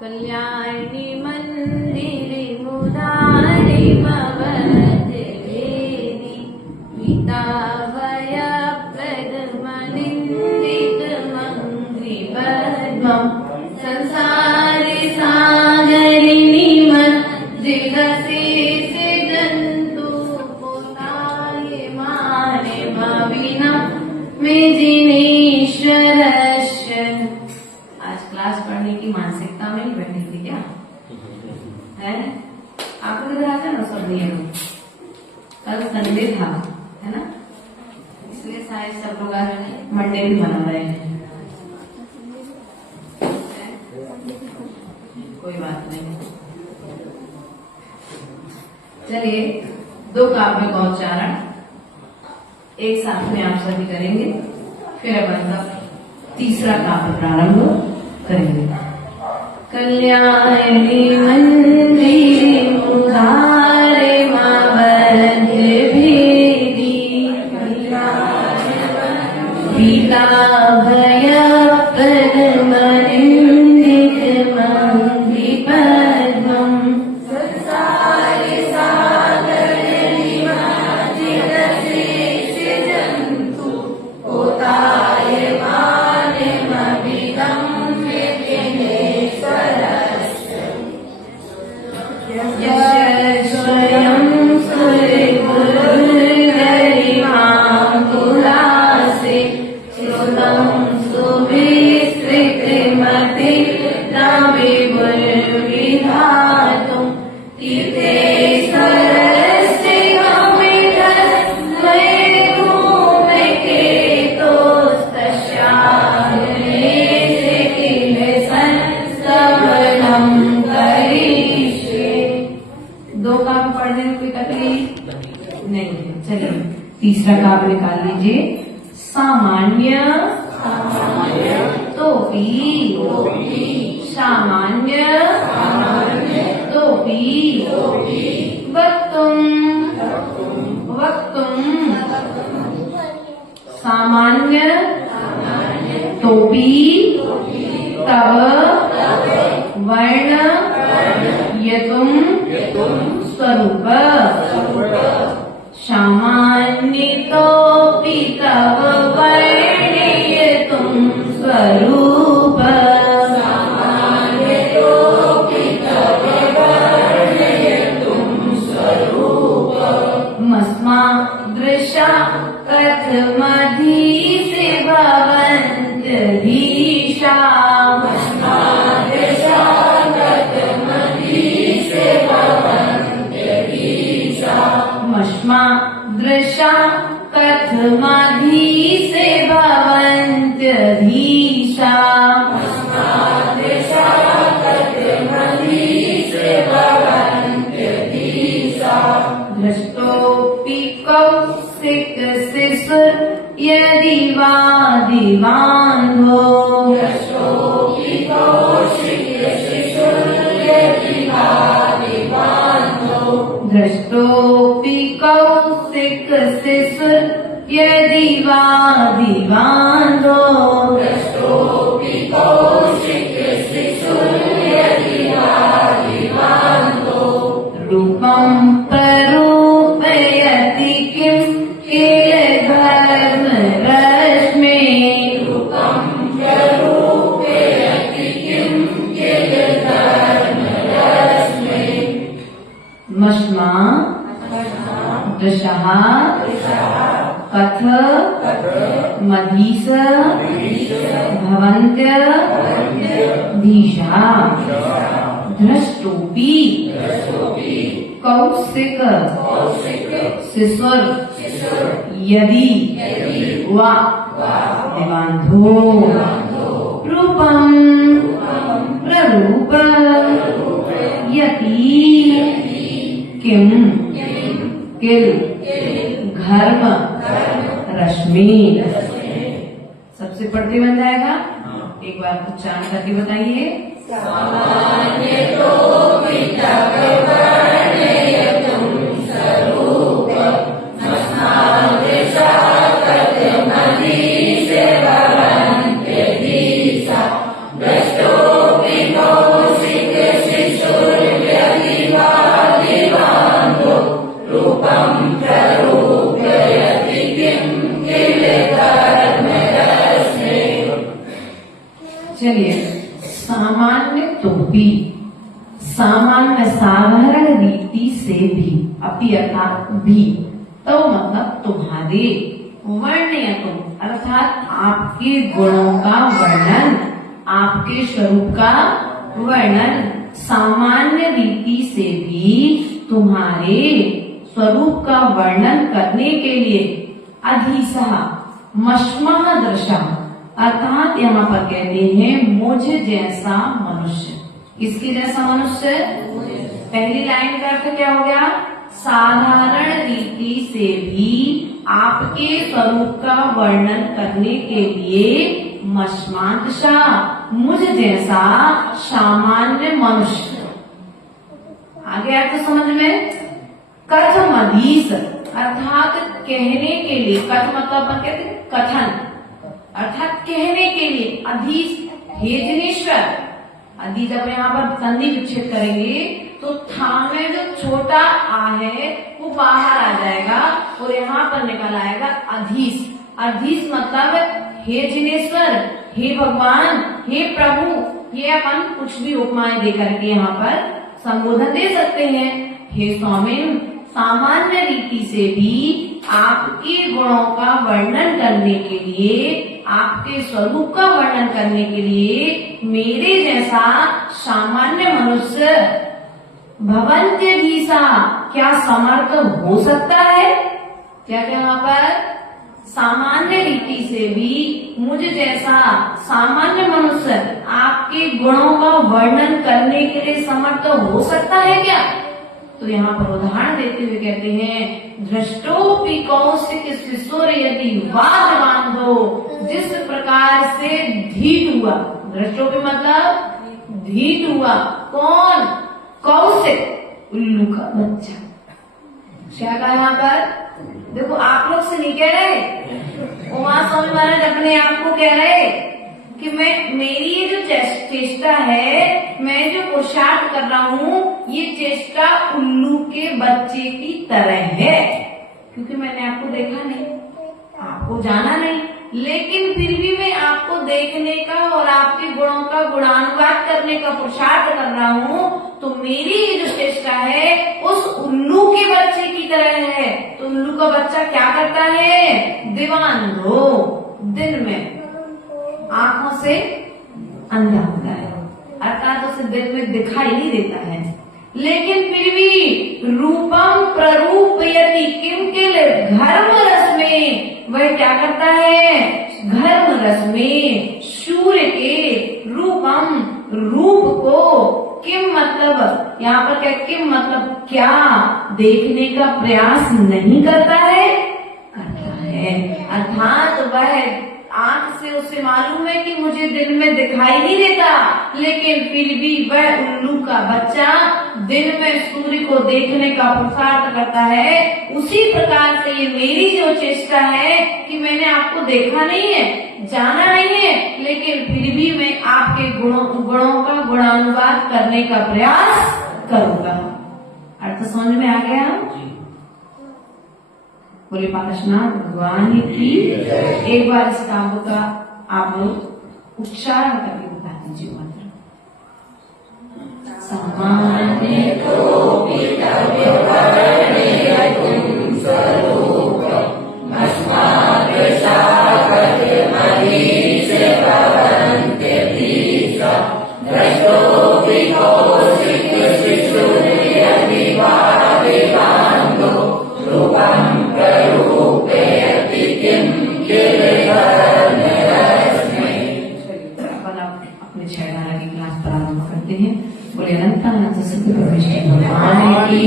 कल्याणी मंदिरे मुरारी भवते देवी पीताभय प्रदमनिन्दित मंगली पद्मं संसारे सागरिणी मज्जिगसे सिदन्तु पुनाये माने भविना में जिनेश्वरस्य। आज क्लास पढ़ने की मानसिकता में ही बैठी थी क्या है? आपको इधर आता ना सब नियम। कल संडे था है ना, इसलिए शायद सब लोग आज मंडे भी मना रहे हैं। कोई बात नहीं, चलिए दो काव्य का उच्चारण एक साथ में आप सभी करेंगे, फिर अपन सब तीसरा काव्य प्रारंभ करेंगे। कल्याणी मंदिरे मुरारे मावद्य भेदी पीताभय प्रदमनिन्दित मंगली पद्मं संसारे सागरिणी मज्जिगसे सिदन्तु पोताय मानिमभिदं विघ्नेश्वरस्य। स्वयं सुरगुरुर्गरिमां तुलासे श्रुतं सुविस्तृतिमति विधातुं तीर्थेश्वरस्य गमितस्मै भूमिकेतोस्तस्याग्ने संस्तवनं करिष्ये। दो काम पढ़ने में कोई तकलीफ नहीं है। चलिए तीसरा काम निकाल लीजिए। सामान्य तोपी सामान्य तोपी वक्तुम वक्तुम सामान्य तोपी तव वर्ण यतुम स्वरूप सामान्यतोऽपि तव वर्णयितुं स्वरूप मस्मादृशा कथमधीसे भवन्त्यधीशा मस्मादृशा कथमधीसे भवन्त्यधीशा दृष्टोऽपि कौशिक शिशुर् यदि वा दिवान्धो दृष्टोऽपि कौशिक शिशुर् यदि वा दिवान्धो रूपं प्ररूपयति किं किल धर्मरश्मे मश्मा दशः कथ मधीस भवन्त्य धीशः दृष्टोऽपि कौशिक शिशुर् यदि वा दिवान्धो रूपं प्ररूपयति किं किल घर्म रश्मि। सबसे पढ़ते बन जाएगा, एक बार उच्चारण करके बताइए। Presto चलिए, सामान्य तो भी, सामान्य साधारण रीति से भी, अपि अर्थात भी, तो मतलब तुम्हारे, वर्णयतुम अर्थात आपके गुणों का वर्णन, आपके स्वरूप का वर्णन, सामान्य रीति से भी तुम्हारे स्वरूप का वर्णन करने के लिए अधिसः मश्मः दृशा अर्थात यहाँ पर कहते हैं मुझ जैसा मनुष्य। किसके जैसा मनुष्य? पहली लाइन का अर्थ क्या हो गया? साधारण रीति से भी आपके स्वरूप का वर्णन करने के लिए मश्मादशा मुझ जैसा सामान्य मनुष्य। आगे अर्थ समझ में? कथम अधीस अर्थात कहने के लिए, कथ मतलब अपन कहते हैं कथन, अर्थात कहने के लिए, अधीस हे जनेश्वर। अधी जब यहाँ पर संधि विच्छेद करेंगे तो था में जो छोटा आ है वो बाहर आ जाएगा और यहाँ पर निकल आएगा अधीस। अधीस मतलब हे जिनेश्वर, हे भगवान, हे प्रभु। ये अपन कुछ भी उपमाएं दे करके यहाँ पर संबोधन दे सकते हैं। हे स्वामिन, सामान्य रीति से भी आपके गुणों का वर्णन करने के लिए, आपके स्वरूप का वर्णन करने के लिए मेरे जैसा सामान्य मनुष्य भवन्त्यधीसा क्या समर्थ हो सकता है? क्या क्या वहाँ पर? सामान्य रीति से भी मुझ जैसा सामान्य मनुष्य आपके गुणों का वर्णन करने के लिए समर्थ हो सकता है क्या? तो यहाँ पर उदाहरण देते हुए कहते हैं दृष्टोपि कौशिक शिशुर यदि वाद बांधो, जिस प्रकार से धीट हुआ। दृष्टोपि मतलब धीट हुआ। कौन? कौशिक, उल्लू का बच्चा। क्या कहा यहाँ पर? देखो आप लोग से नहीं कह रहे, वहां स्वामी महाराज अपने आप को कह रहे कि मेरी ये जो चेष्टा है, मैं जो पुरुषार्थ कर रहा हूँ, ये चेष्टा उल्लू के बच्चे की तरह है। क्योंकि मैंने आपको देखा नहीं, आपको जाना नहीं, लेकिन फिर भी मैं आपको देखने का और आपके गुणों का गुणानुवाद करने का पुरुषार्थ कर रहा हूँ। तो मेरी ये जो चेष्टा है उस उल्लू के बच्चे की तरह है। तो उल्लू का बच्चा क्या करता है? दिवांधो, दिन में आंखों से अंधा होता है, अर्थात उसे दिन में दिखाई नहीं देता है, लेकिन फिर भी रूपम प्ररूपयति किम के लिए घर्म रस में वह क्या करता है? घर्म रस में सूर्य के रूपम, रूप को, किम मतलब यहाँ पर क्या? किम मतलब क्या? देखने का प्रयास नहीं करता है? करता है। अर्थात वह आंख से उसे मालूम है कि मुझे दिन में दिखाई नहीं देता, लेकिन फिर भी वह उल्लू का बच्चा दिन में सूर्य को देखने का पुरुषार्थ करता है। उसी प्रकार से ये मेरी जो चेष्टा है कि मैंने आपको देखा नहीं है, जाना नहीं है, लेकिन फिर भी मैं आपके गुणों का गुणानुवाद करने का प्रयास करूंगा। अर्थ समझ में आ गया? बोले पार्श्वनाथ भगवान की। एक बार इस काव्य का आप लोग उच्चारण करके बता दीजिए मंत्र। सामान्य अपने छेड़ाना की क्लास प्रारंभ करते हैं। बोले अनंत सिद्ध भगवान की